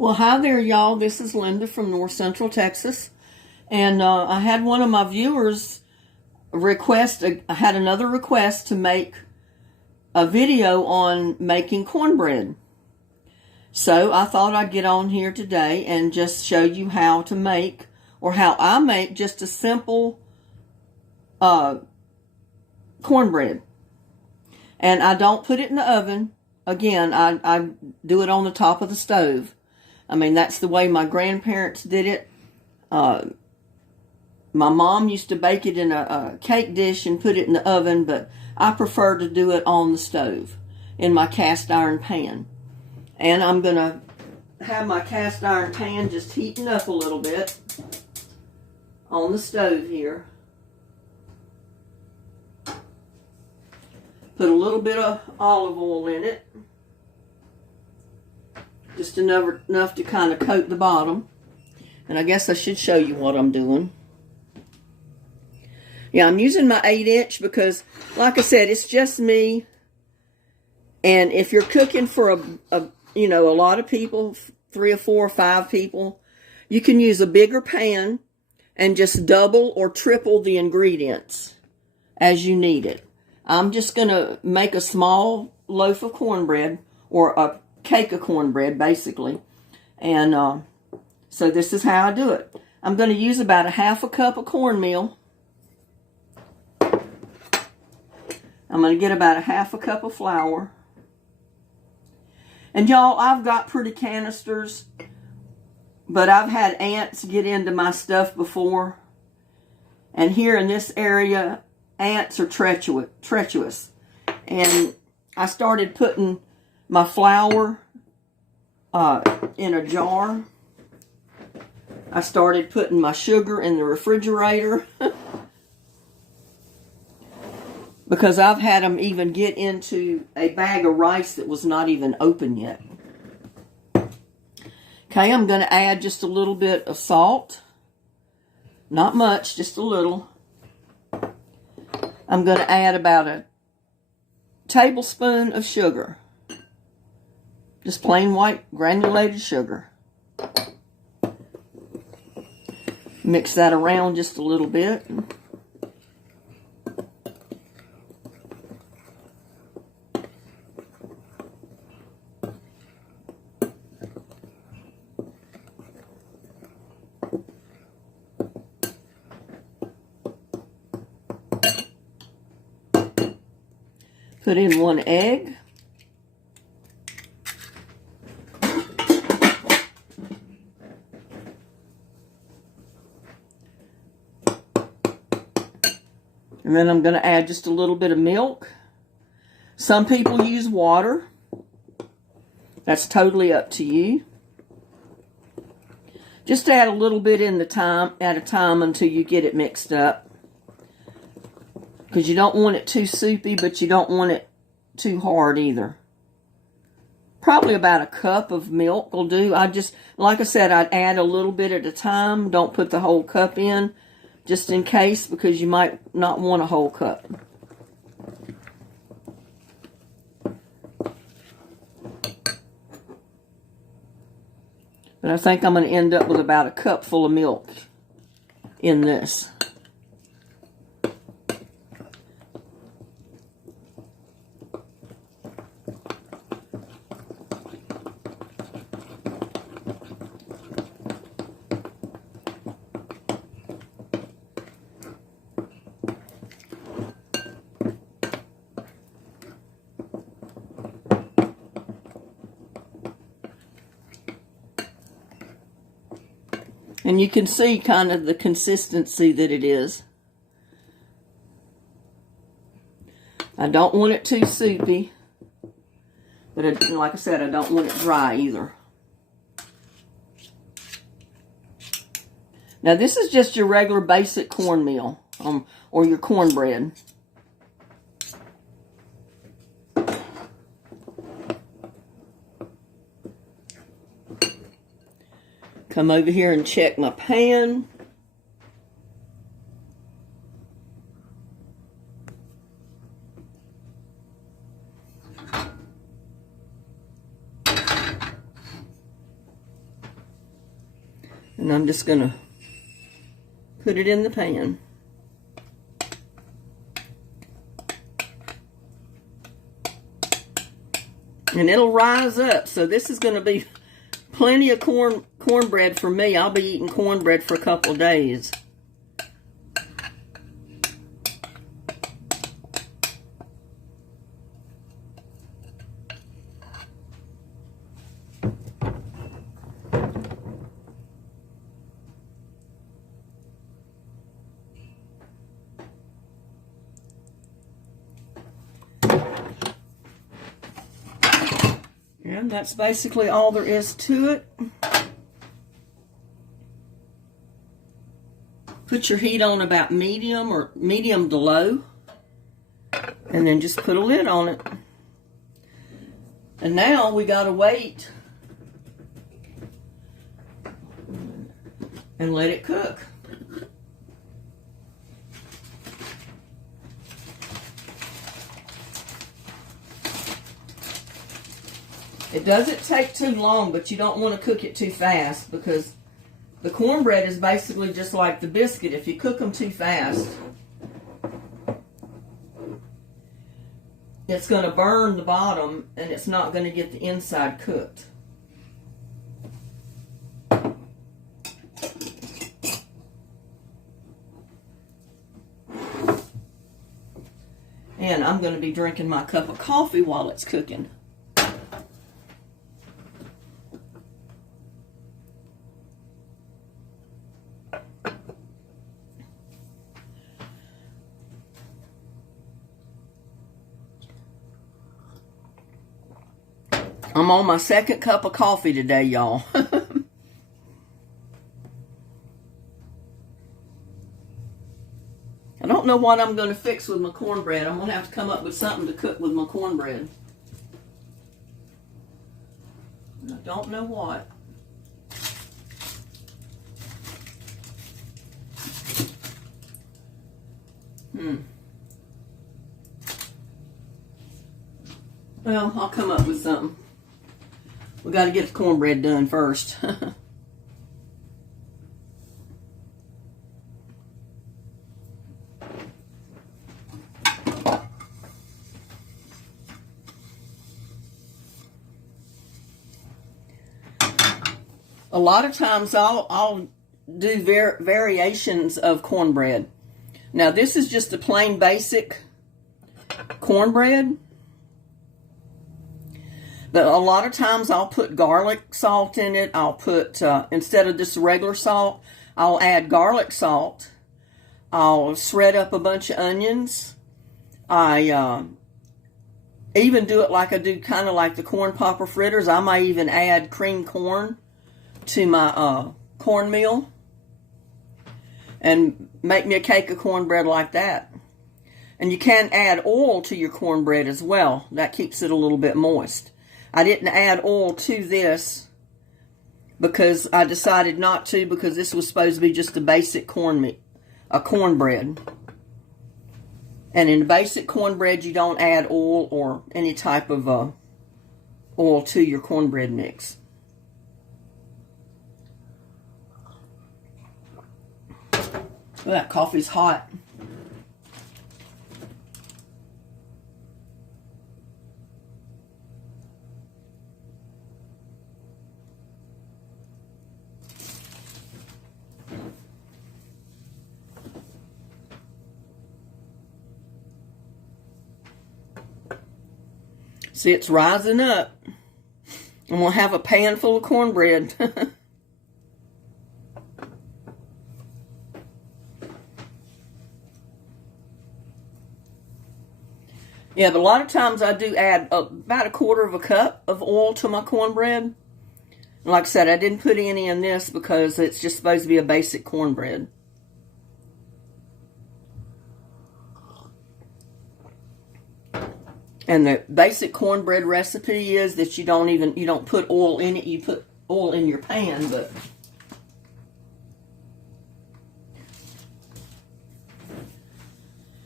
Well, hi there, y'all. This is Linda from North Central Texas. And I had one of my viewers I had another request to make a video on making cornbread. So I thought I'd get on here today and just show you how to make, or how I make just a simple cornbread. And I don't put it in the oven. Again, I do it on the top of the stove. I mean, that's the way my grandparents did it. My mom used to bake it in a cake dish and put it in the oven, but I prefer to do it on the stove in my cast iron pan. And I'm going to have my cast iron pan just heating up a little bit on the stove here. Put a little bit of olive oil in it. Just enough to kind of coat the bottom. And I guess I should show you what I'm doing. Yeah, I'm using my 8-inch because, like I said, it's just me. And if you're cooking for a lot of people, 3 or 4 or 5 people, you can use a bigger pan and just double or triple the ingredients as you need it. I'm just going to make a small loaf of cornbread, or a cake of cornbread, basically. And so this is how I do it. I'm going to use about a half a cup of cornmeal. I'm going to get about a half a cup of flour. And y'all, I've got pretty canisters, but I've had ants get into my stuff before. And here in this area, ants are treacherous. And I started putting my flour in a jar. I started putting my sugar in the refrigerator. Because I've had them even get into a bag of rice that was not even open yet. Okay, I'm going to add just a little bit of salt. Not much, just a little. I'm going to add about a tablespoon of sugar. Just plain white granulated sugar. Mix that around just a little bit. Put in 1 egg. And then I'm going to add just a little bit of milk. Some people use water. That's totally up to you. Just add a little bit at a time until you get it mixed up. Because you don't want it too soupy, but you don't want it too hard either. Probably about a cup of milk will do. Like I said, I'd add a little bit at a time. Don't put the whole cup in, just in case, because you might not want a whole cup. But I think I'm going to end up with about a cup full of milk in this. And you can see kind of the consistency that it is. I don't want it too soupy. But like I said, I don't want it dry either. Now this is just your regular basic cornmeal, or your cornbread. Come over here and check my pan. And I'm just going to put it in the pan. And it'll rise up. So this is going to be plenty of cornbread for me. I'll be eating cornbread for a couple of days. And that's basically all there is to it. Put your heat on about medium or medium to low. And then just put a lid on it. And now we gotta wait and let it cook. It doesn't take too long, but you don't want to cook it too fast because the cornbread is basically just like the biscuit. If you cook them too fast, it's going to burn the bottom and it's not going to get the inside cooked. And I'm going to be drinking my cup of coffee while it's cooking. I'm on my second cup of coffee today, y'all. I don't know what I'm going to fix with my cornbread. I'm going to have to come up with something to cook with my cornbread. I don't know what. Well, I'll come up with something. We got to get the cornbread done first. A lot of times I'll do variations of cornbread. Now this is just a plain basic cornbread. But a lot of times I'll put garlic salt in it. I'll put, instead of just regular salt, I'll add garlic salt. I'll shred up a bunch of onions. I even do it like I do kind of like the corn popper fritters. I might even add creamed corn to my cornmeal and make me a cake of cornbread like that. And you can add oil to your cornbread as well. That keeps it a little bit moist. I didn't add oil to this because I decided not to, because this was supposed to be just a basic cornbread. And in the basic cornbread, you don't add oil or any type of oil to your cornbread mix. Oh, that coffee's hot. See, it's rising up. And we'll have a pan full of cornbread. Yeah, but a lot of times I do add about a quarter of a cup of oil to my cornbread. Like I said, I didn't put any in this because it's just supposed to be a basic cornbread. And the basic cornbread recipe is that you don't put oil in it. You put oil in your pan, but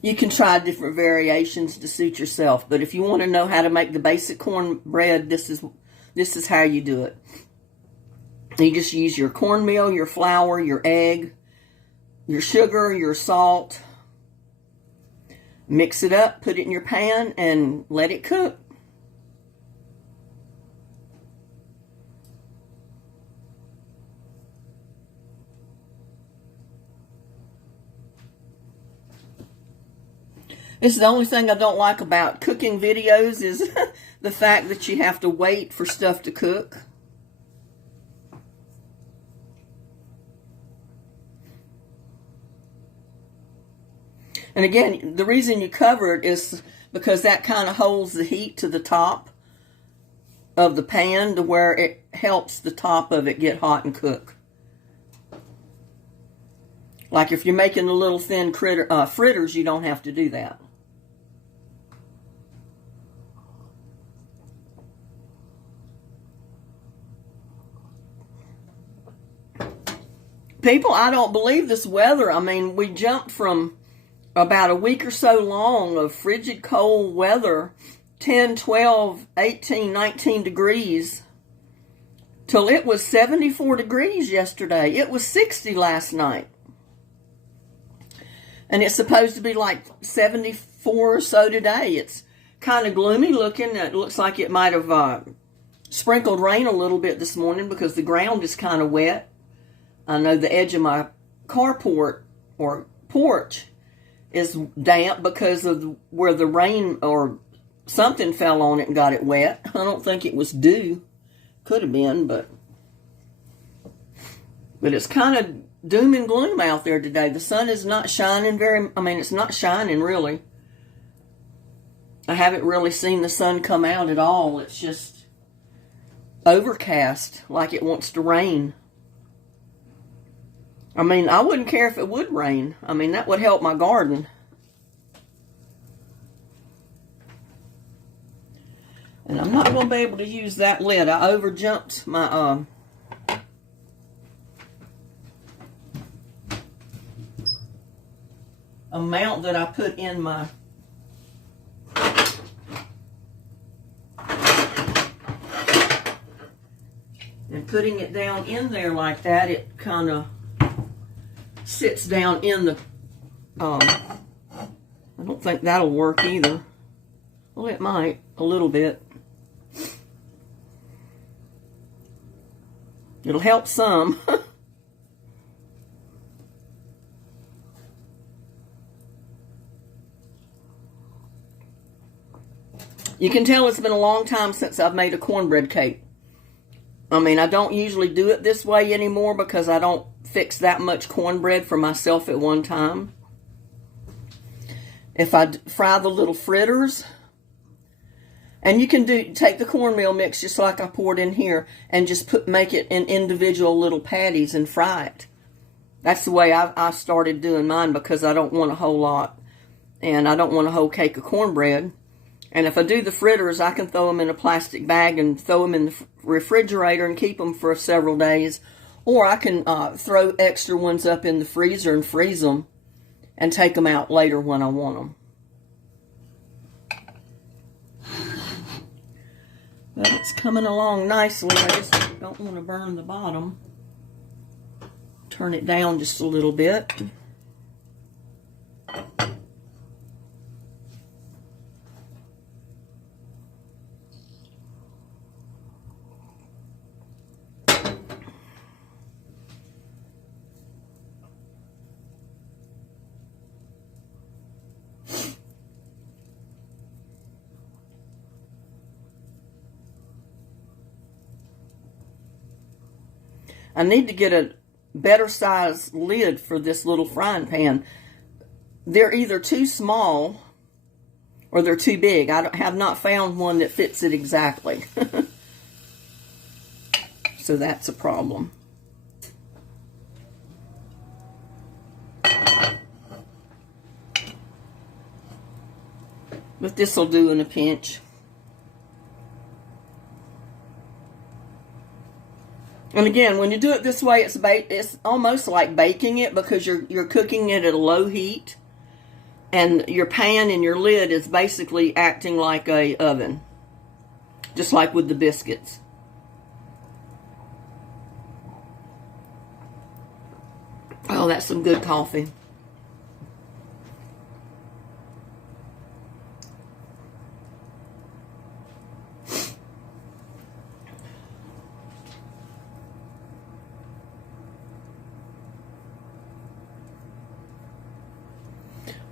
you can try different variations to suit yourself. But if you want to know how to make the basic cornbread, this is how you do it. You just use your cornmeal, your flour, your egg, your sugar, your salt. Mix it up, put it in your pan, and let it cook. This is the only thing I don't like about cooking videos is the fact that you have to wait for stuff to cook. And again, the reason you cover it is because that kind of holds the heat to the top of the pan to where it helps the top of it get hot and cook. Like if you're making the little thin fritters, you don't have to do that. People, I don't believe this weather. I mean, we jumped from about a week or so long of frigid cold weather, 10, 12, 18, 19 degrees, till it was 74 degrees yesterday. It was 60 last night. And it's supposed to be like 74 or so today. It's kind of gloomy looking. It looks like it might have sprinkled rain a little bit this morning because the ground is kind of wet. I know the edge of my carport or porch is damp because of where the rain or something fell on it and got it wet. I don't think it was dew. Could have been, but it's kind of doom and gloom out there today. The sun is not shining it's not shining really. I haven't really seen the sun come out at all. It's just overcast, like it wants to rain. I mean, I wouldn't care if it would rain. I mean, that would help my garden. And I'm not going to be able to use that lid. I overjumped my amount that I put in my and putting it down in there like that, it kind of sits down in the I don't think that'll work either. Well, it might a little bit. It'll help some. You can tell it's been a long time since I've made a cornbread cake. I mean, I don't usually do it this way anymore because I don't fix that much cornbread for myself at one time. If I fry the little fritters, and you can take the cornmeal mix just like I poured in here and just make it in individual little patties and fry it. That's the way I started doing mine because I don't want a whole lot and I don't want a whole cake of cornbread. And if I do the fritters, I can throw them in a plastic bag and throw them in the refrigerator and keep them for several days. Or I can throw extra ones up in the freezer and freeze them and take them out later when I want them. But it's coming along nicely. I just don't want to burn the bottom. Turn it down just a little bit. I need to get a better size lid for this little frying pan. They're either too small or they're too big. I have not found one that fits it exactly. So that's a problem. But this will do in a pinch. And again, when you do it this way, it's almost like baking it because you're cooking it at a low heat. And your pan and your lid is basically acting like a oven. Just like with the biscuits. Oh, that's some good coffee.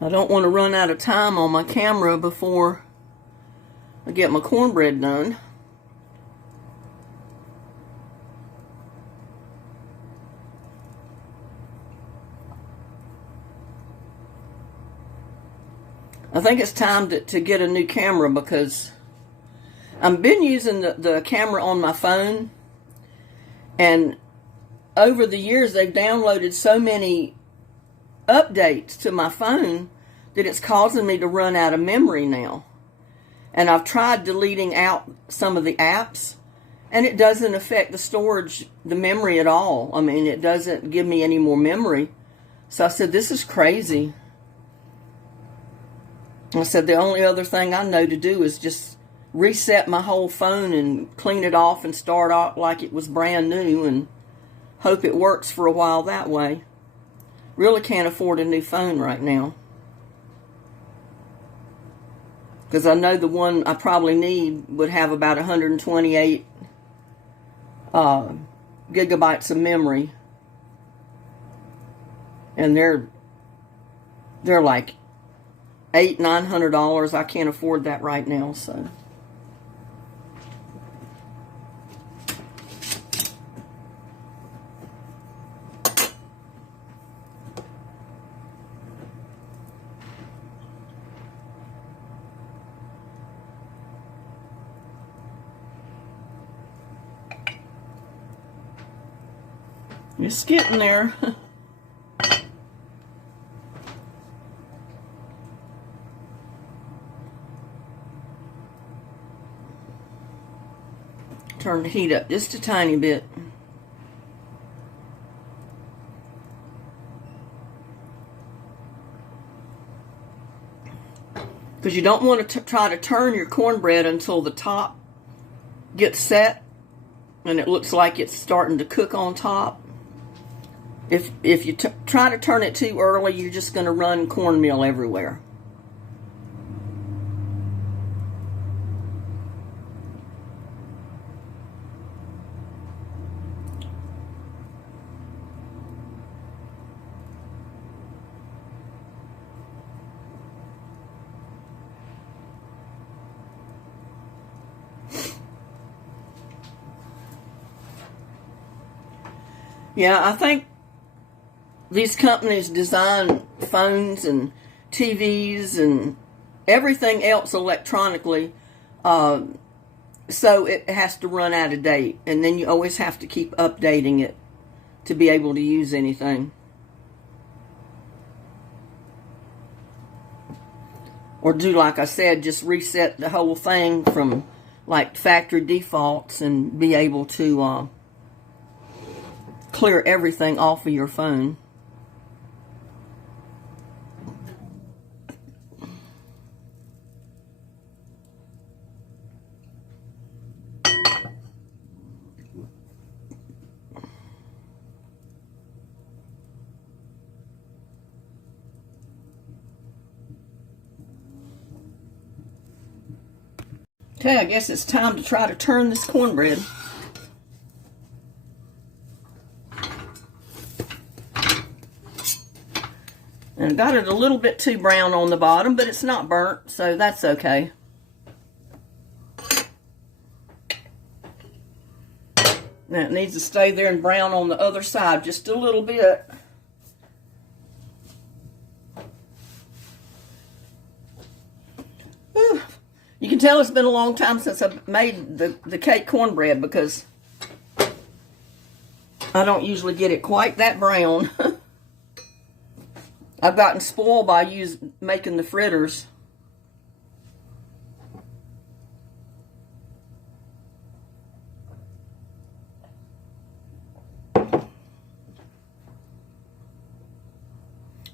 I don't want to run out of time on my camera before I get my cornbread done. I think it's time to get a new camera because I've been using the camera on my phone, and over the years they've downloaded so many updates to my phone that it's causing me to run out of memory now. And I've tried deleting out some of the apps, and it doesn't affect the storage, the memory at all. I mean, it doesn't give me any more memory. So I said, this is crazy. I said, the only other thing I know to do is just reset my whole phone and clean it off and start out like it was brand new and hope it works for a while that way. Really can't afford a new phone right now, because I know the one I probably need would have about 128 gigabytes of memory, and they're like $800-900. I can't afford that right now, so. It's getting there. Turn the heat up just a tiny bit. Because you don't want to try to turn your cornbread until the top gets set and it looks like it's starting to cook on top. If you try to turn it too early, you're just going to run cornmeal everywhere. Yeah, I think these companies design phones and TVs and everything else electronically, so it has to run out of date, and then you always have to keep updating it to be able to use anything. Or do, like I said, just reset the whole thing from like factory defaults and be able to clear everything off of your phone. Okay, I guess it's time to try to turn this cornbread. And I got it a little bit too brown on the bottom, but it's not burnt, so that's okay. Now it needs to stay there and brown on the other side just a little bit. Whew. You can tell it's been a long time since I've made the cake cornbread because I don't usually get it quite that brown. I've gotten spoiled by making the fritters.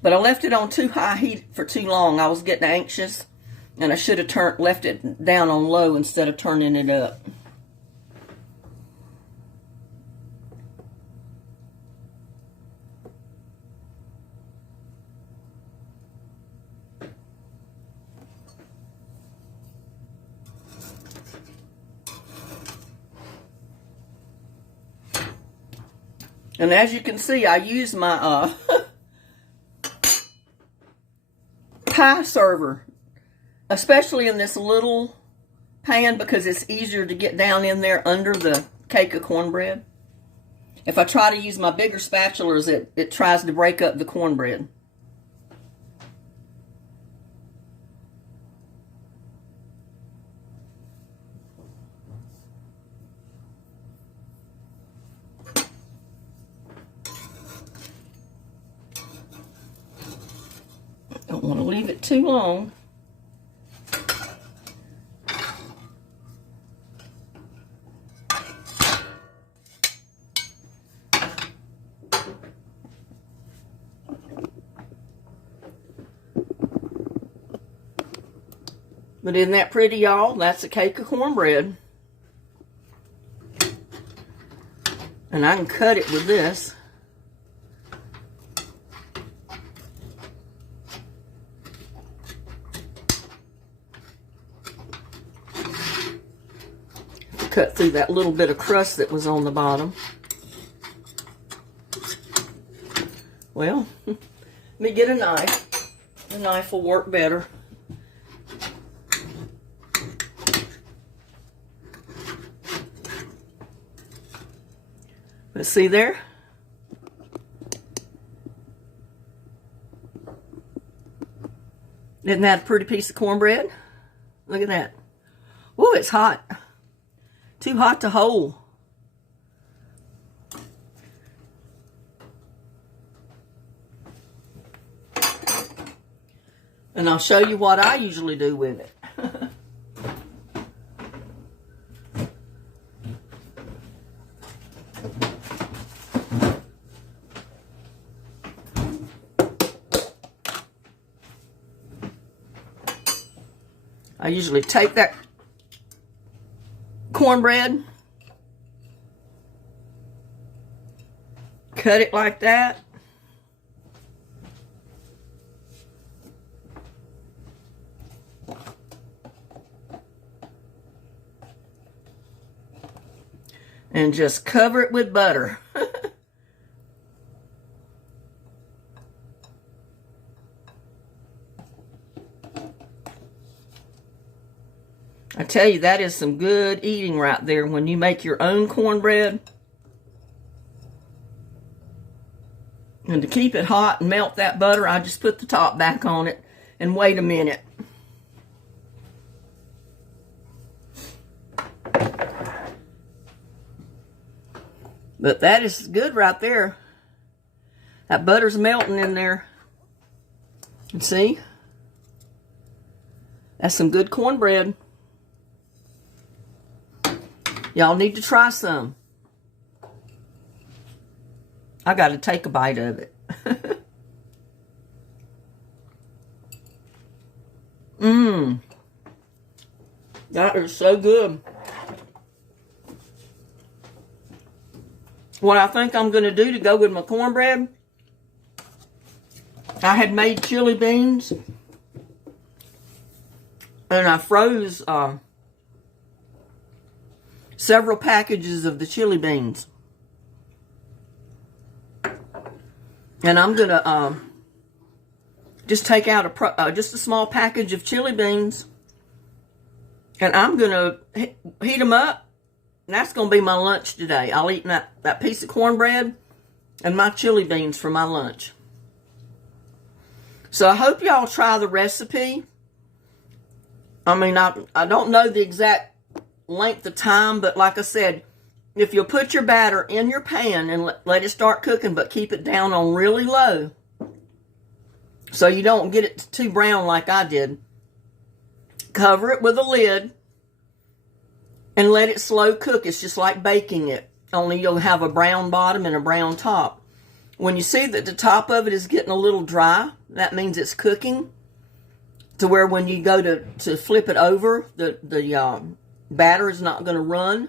But I left it on too high heat for too long. I was getting anxious, and I should have left it down on low instead of turning it up. And as you can see, I use my pie server, especially in this little pan, because it's easier to get down in there under the cake of cornbread. If I try to use my bigger spatulas, it tries to break up the cornbread. Don't want to leave it too long. But isn't that pretty, y'all? That's a cake of cornbread. And I can cut it with this. Cut through that little bit of crust that was on the bottom. Well, let me get a knife. The knife will work better. But see there? Isn't that a pretty piece of cornbread? Look at that. Whoa, it's hot. Too hot to hold. And I'll show you what I usually do with it. I usually take that cornbread, cut it like that, and just cover it with butter. I tell you, that is some good eating right there when you make your own cornbread. And to keep it hot and melt that butter, I just put the top back on it and wait a minute. But that is good right there. That butter's melting in there. And see? That's some good cornbread. Y'all need to try some. I got to take a bite of it. Mmm. That is so good. What I think I'm going to do to go with my cornbread, I had made chili beans. And I froze several packages of the chili beans. And I'm going to just take out just a small package of chili beans. And I'm going to heat them up. And that's going to be my lunch today. I'll eat that piece of cornbread and my chili beans for my lunch. So I hope y'all try the recipe. I mean, I don't know the exact length of time, but like I said, if you'll put your batter in your pan and let it start cooking, but keep it down on really low so you don't get it too brown like I did. Cover it with a lid and let it slow cook. It's just like baking it, only you'll have a brown bottom and a brown top. When you see that the top of it is getting a little dry, that means it's cooking, to where when you go to flip it over, the batter is not going to run.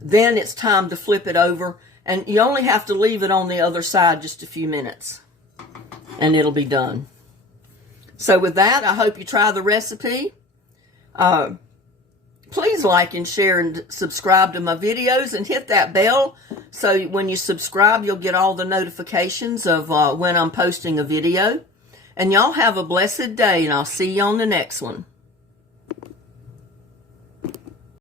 Then it's time to flip it over, and you only have to leave it on the other side just a few minutes, and it'll be done. So with that, I hope you try the recipe. Please like and share and subscribe to my videos, and hit that bell So when you subscribe, you'll get all the notifications of when I'm posting a video. And y'all have a blessed day, and I'll see you on the next one.